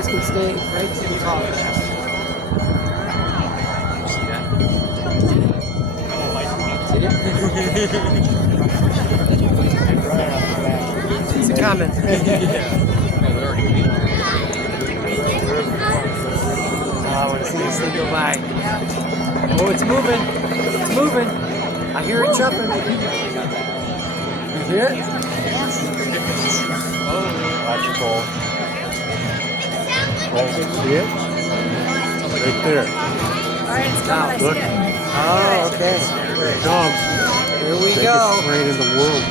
guys can stay right to the coffee shop. See that? It's a comment. I want to see this thing go by. Oh, it's moving. It's moving. I hear it jumping. You hear it? Watch your ball. Right, see it? Right there. Alright, it's coming. I see Look. it. Oh, okay. Here it comes. Here we Biggest go. train in the world.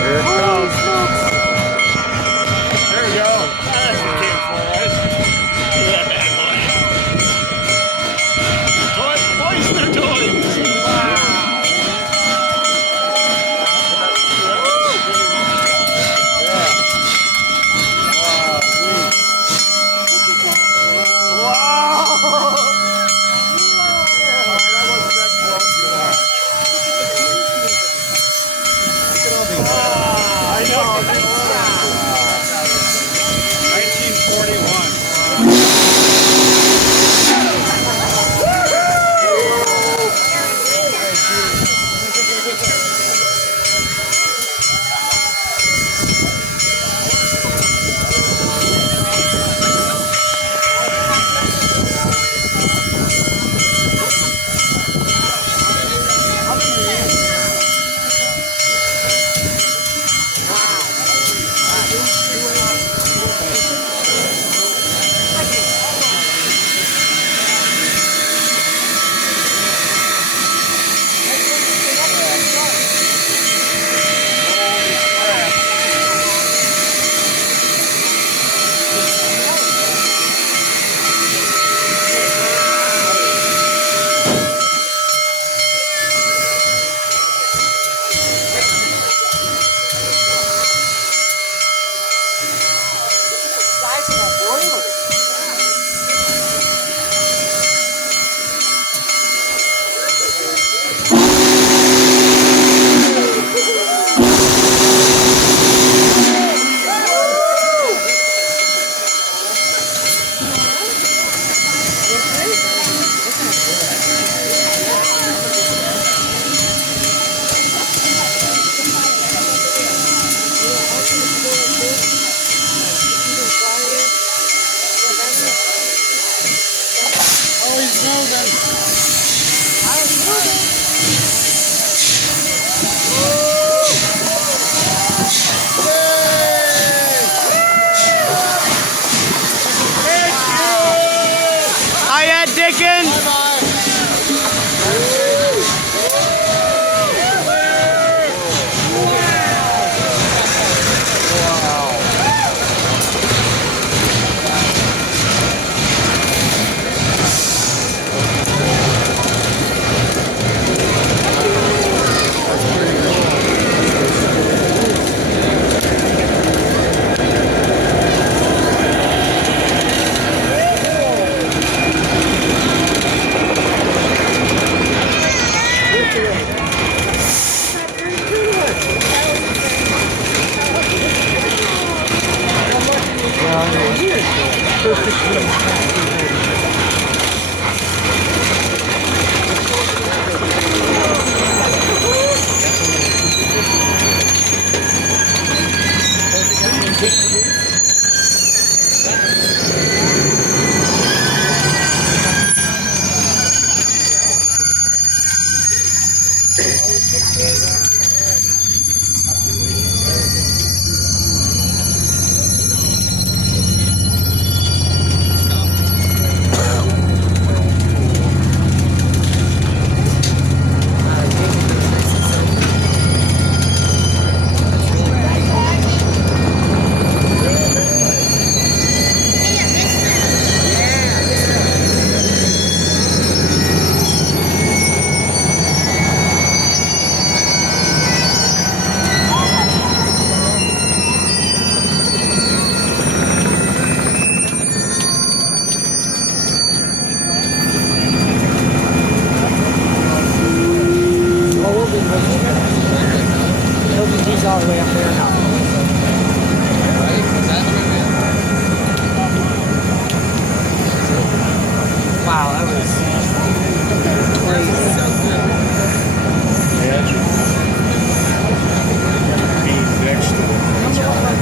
Here it comes. There we go. That's what it came for, right? Look at that bad boy. Boys, they're toys. I know. 1941. Hi, Ed Dickens. LBG's all the way up there now. Wow, that was crazy. Being next to it. That's hard.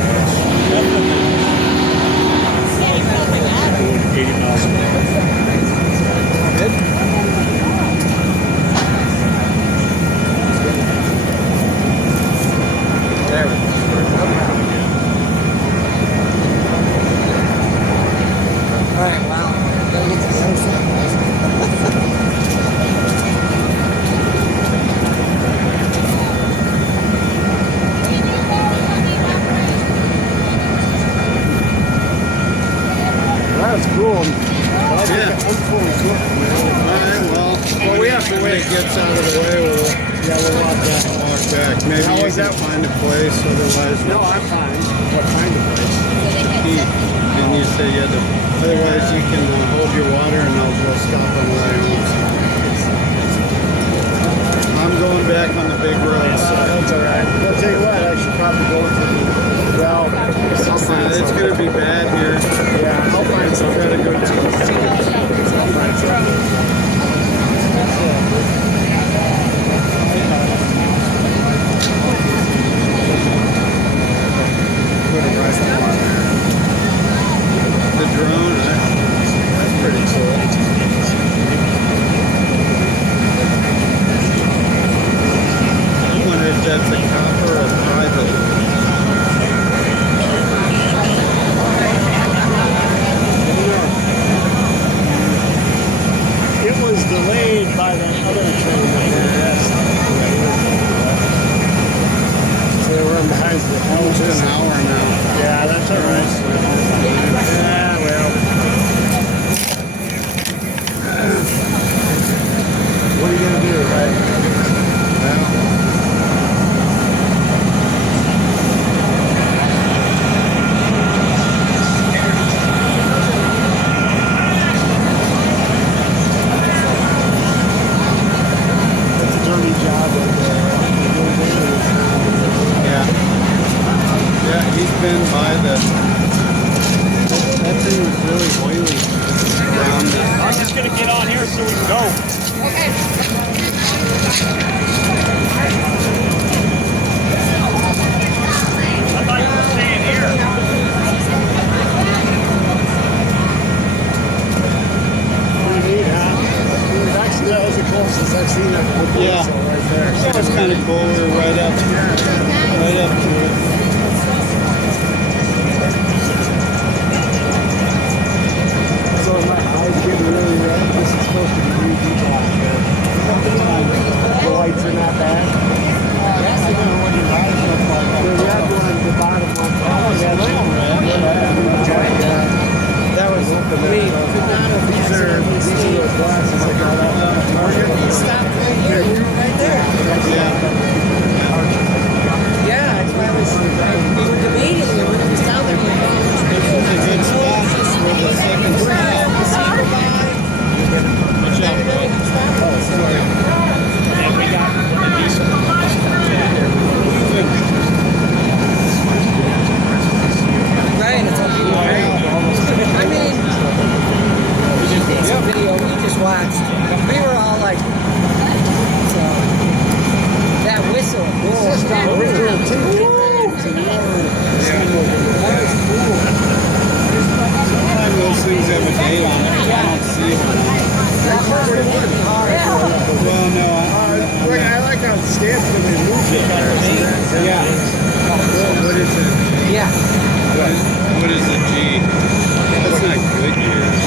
Doing 80 miles an hour. Good. There we go. All right, well, gotta get to the other side, guys. That was cool. I'm fully cooked, man. Alright, well, Well, we have to wait. when it gets out of the way, we'll We'll walk back. walk back. Maybe How you was can that? find a place, otherwise No, I'm fine. What kind of place? eat. Didn't you say you had to, otherwise you can hold your water and I'll go stop on the way home. I'm going back on the big road, so That's all right. I'll tell you what, I should probably go to the, well, I'll find it's something. gonna be bad here. Yeah, I'll find something. Gotta go to I'll find something. Put it right on there. the drone. That's pretty cool. I wonder if that's a copper or private. It was delayed by that other train that went west. So they were behind the Almost an hour now. Yeah, that's all right. Yeah, well. What are you gonna do, right? Well, It's a dirty job over there. yeah. Yeah, he's been by that thing was really oily around the I'm just gonna get on here so we can go. I thought you were staying here. Pretty neat, huh? Actually, that was the closest I've seen of a Yeah. right there. That was kind of cool. We were right up to it. So my eyes getting really red. This is supposed to be UV block, man. The lights are not bad. The red one, the bottom one. Oh, yeah, red. That was we could not have These are the glasses I got out. You stopped right here. You were right there. Yeah. Yeah, that's why I was. We were debating it when it was down there. It's a good spot for the second stop. Watch out, bro. And we got a decent. Right, it's on video. I mean, it's a video we just watched. We were all like, so that whistle. Sometimes those things have a date on it. I don't see one. Well, no, I like how it's stamped when they move it. yeah. What is it? Yeah. What is a G? That's not good years.